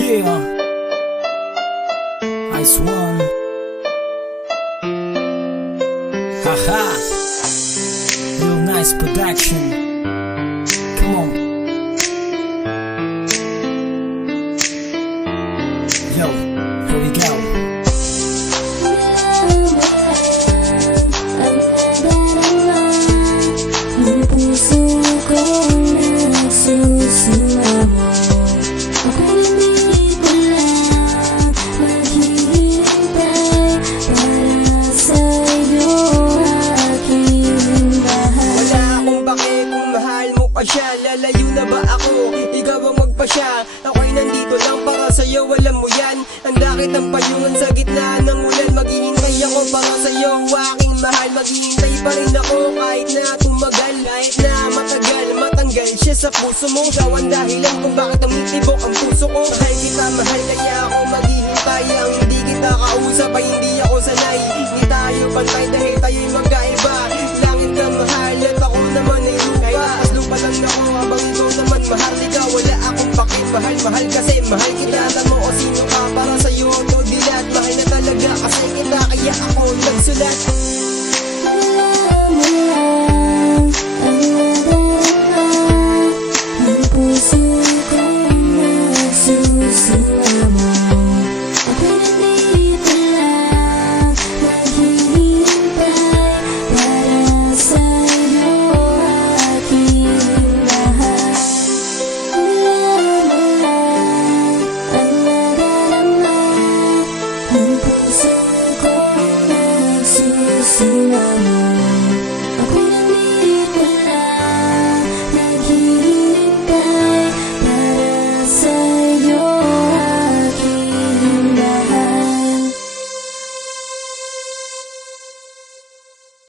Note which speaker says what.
Speaker 1: Yeah. Ice one. Haha. Real nice production. Come on. Yo,
Speaker 2: ako? Ikaw ang magpasya. Ako'y nandito lang para sa'yo Alam mo yan. Handa kitang payungan sa gitna ng ulan. Maghihintay ako para sa'yo Aking mahal. Maghihintay pa rin ako Kahit na tumagal. Kahit na matagal Matanggal siya sa puso mo Ikaw ang dahilan kung bakit tumitibok ang puso ko. Mahal kita mahal kaya ako maghihintay. Ang hindi kita kausap ay hindi ako sanay. Hindi tayo pantay dahil tayo'y magkaiba Mahal kita Alam mo o sino ka. Para sa'yo to dilat Mahal na talaga kasi kita kaya ako nagsulat no, no.